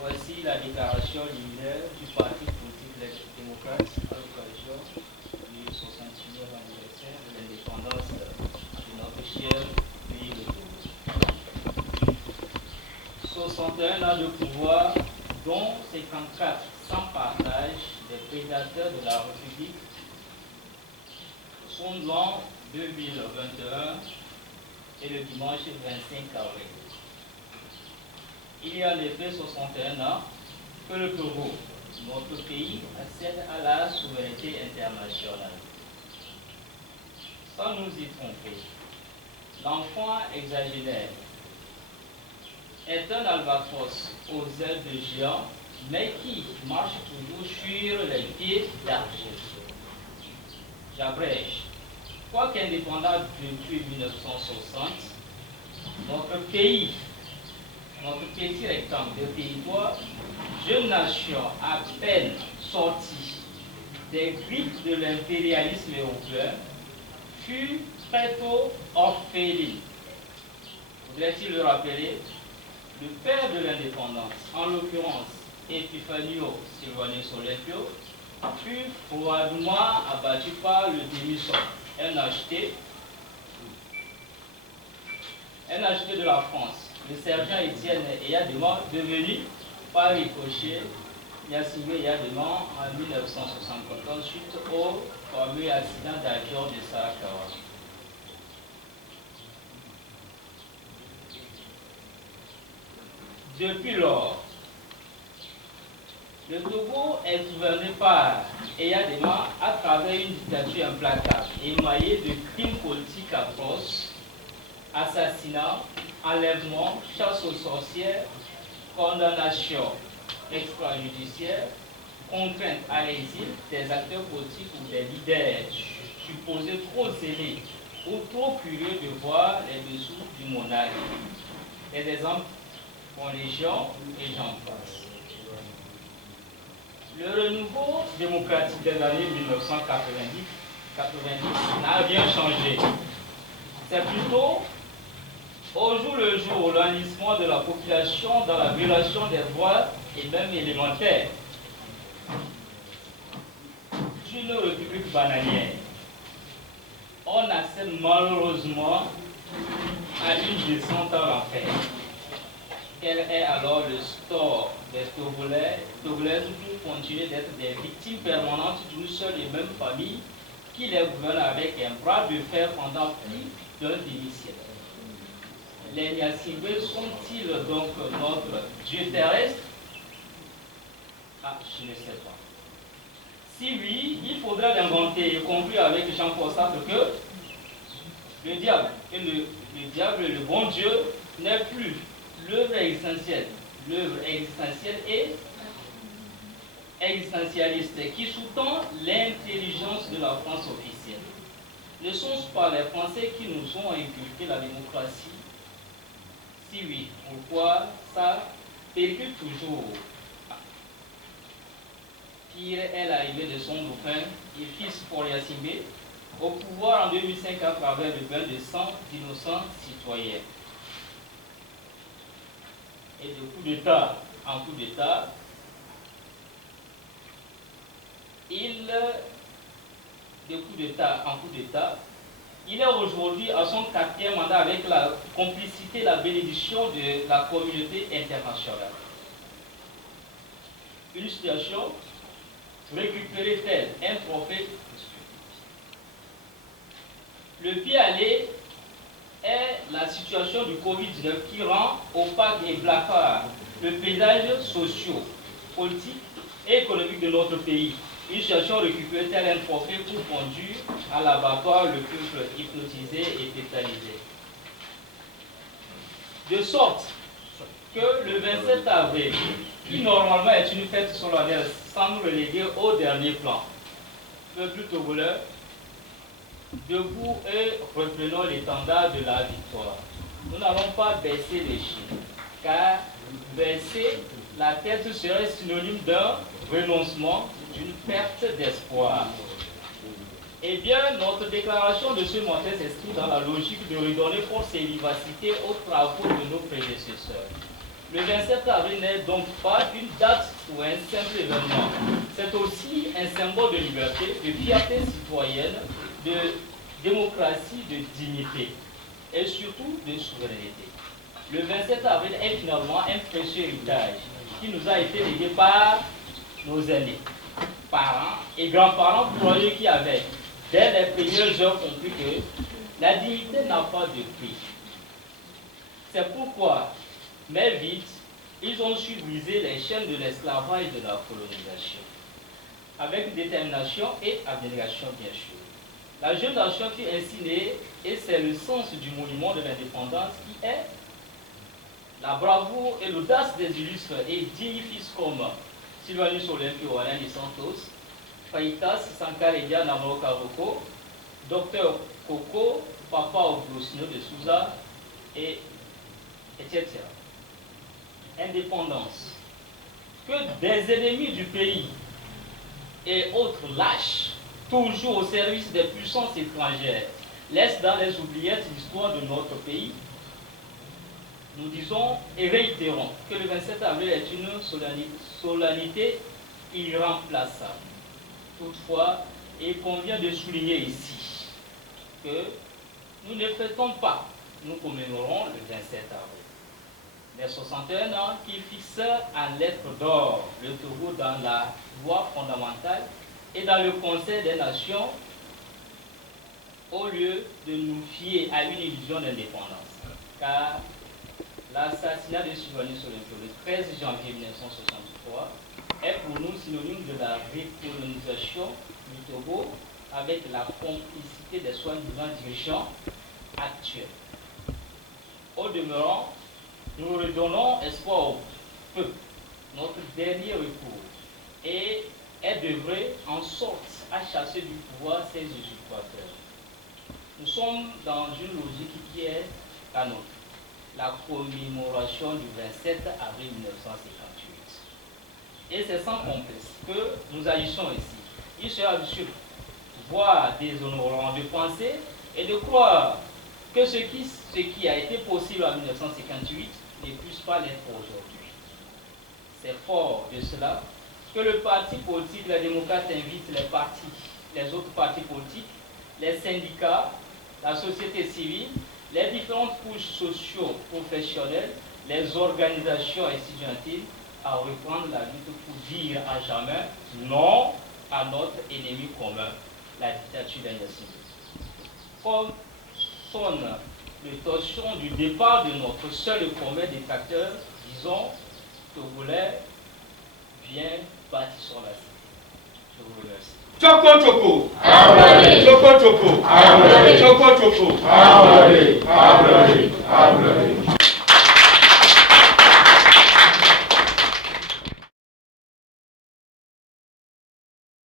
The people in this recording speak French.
Voici la déclaration liminaire du Parti politique démocrate à l'occasion du 61e anniversaire de l'indépendance de notre cher pays de Togo. 61 ans de pouvoir, dont 54 sans partage des prédateurs de la République, sont l'an 2021 et le dimanche 25 avril. Il y a en effet 61 ans que le Togo, notre pays, accède à la souveraineté internationale. Sans nous y tromper, l'enfant hexagénaire est un albatros aux ailes de géant, mais qui marche toujours sur les pieds d'argile. J'abrège. Quoique indépendant depuis 1960, notre pays, notre petit rectangle de territoire, jeune nation à peine sortie des griffes de l'impérialisme européen, fut très tôt orpheline. Faudrait-il le rappeler? Le père de l'indépendance, en l'occurrence Epifanio Sylvanus Olympio, fut froidement abattu par le demi-son, un acheté de la France. Le sergent Étienne Eyadema, devenu par ricochet Yassine Eyadema en 1974 suite au fameux accident d'avion de Sarakawa. Depuis lors, le Togo est gouverné par Eyadema à travers une dictature implacable, émaillée de crimes politiques atroces, assassinats, enlèvement, chasse aux sorcières, condamnation extrajudiciaire, contrainte à l'exil des acteurs politiques ou des leaders supposés trop zélés ou trop curieux de voir les dessous du monarque. Les exemples sont légion et j'en passe. Le renouveau démocratique des années 1990 n'a rien changé. C'est plutôt au jour le jour, l'enlissement de la population dans la violation des droits et même élémentaires d'une république bananière. On assiste malheureusement à une descente à l'enfer. Quel est alors le sort des Togolaises pour continuer d'être des victimes permanentes d'une seule et même famille qui les gouverne avec un bras de fer pendant plus d'un demi-siècle? Les Nyasingbe sont-ils donc notre Dieu terrestre? Ah, je ne sais pas. Si oui, il faudrait l'inventer et conclure avec Jean-Paul Sartre que le diable et le bon Dieu n'est plus l'œuvre existentielle. L'œuvre existentielle et existentialiste qui sous-tend l'intelligence de la France officielle. Ne sont-ce pas les Français qui nous ont inculqué la démocratie? Si oui, pourquoi ça percute toujours? Pire est l'arrivée de son dauphin et fils Faure-Gnassingbé au pouvoir en 2005 à travers le bain de sang d'innocents citoyens. Et de coup d'État en coup d'État, il est aujourd'hui à son 4e mandat avec la complicité et la bénédiction de la communauté internationale. Une situation récupérée tel un trophée. Le pire aller est la situation du Covid-19 qui rend opaque et blafard le paysage socio-politique et économique de notre pays. Une situation récupérée tel un trophée pour conduire à l'abattoir le peuple hypnotisé et tétanisé. De sorte que le 27 avril, qui normalement est une fête solennelle, semble reléguée au dernier plan. Peuple togolais, debout et reprenons l'étendard de la victoire. Nous n'allons pas baisser les chiens, car baisser la tête serait synonyme d'un renoncement, d'une perte d'espoir. Eh bien, notre déclaration de ce matin s'inscrit dans la logique de redonner force et vivacité aux travaux de nos prédécesseurs. Le 27 avril n'est donc pas une date ou un simple événement. C'est aussi un symbole de liberté, de fierté citoyenne, de démocratie, de dignité et surtout de souveraineté. Le 27 avril est finalement un précieux héritage qui nous a été légué par nos aînés, parents et grands-parents courageux qui avaient, dès les premières heures, compris que la dignité n'a pas de prix. C'est pourquoi, mais vite, ils ont su briser les chaînes de l'esclavage et de la colonisation, avec détermination et abnégation bien sûr. La jeune nation fut ainsi née, et c'est le sens du monument de l'indépendance qui est la bravoure et l'audace des illustres et dignes fils comme Sylvanus Olympio Alain dos Santos, Faitas Sankaredia Namoro Kavoko, Dr Koko, Papa Oblosino de Souza, et etc. Indépendance. Que des ennemis du pays et autres lâches, toujours au service des puissances étrangères, laissent dans les oubliettes l'histoire de notre pays. Nous disons et réitérons que le 27 avril est une solennité irremplaçable. Toutefois, il convient de souligner ici que nous ne fêtons pas, nous commémorons le 27 avril. Les 61 ans qui fixent en lettres d'or le Togo dans la loi fondamentale et dans le Conseil des Nations, au lieu de nous fier à une illusion d'indépendance. Car l'assassinat de Sylvanus Olympio le 13 janvier 1963 est pour nous synonyme de la recolonisation du Togo avec la complicité des soi-disant dirigeants actuels. Au demeurant, nous redonnons espoir au peuple, notre dernier recours, et est d'œuvrer en sorte à chasser du pouvoir ces usurpateurs. Nous sommes dans une logique qui est la nôtre, la commémoration du 27 avril 1958. Et c'est sans complexe que nous agissons ici. Il sera absurde, voire déshonorant de penser et de croire que ce qui a été possible en 1958 ne puisse pas l'être aujourd'hui. C'est fort de cela que le parti politique, les démocrates invitent les autres partis politiques, les syndicats, la société civile, les différentes couches socio-professionnelles, les organisations estudiantines à reprendre la lutte pour dire à jamais non à notre ennemi commun, la dictature d'Agnassingbé. Comme sonne le torchon du départ de notre seul et premier dictateur, disons, togolais, viens, bâtissons la cité. Je vous remercie. Choco Choco. Choco Choco. Choco Choco.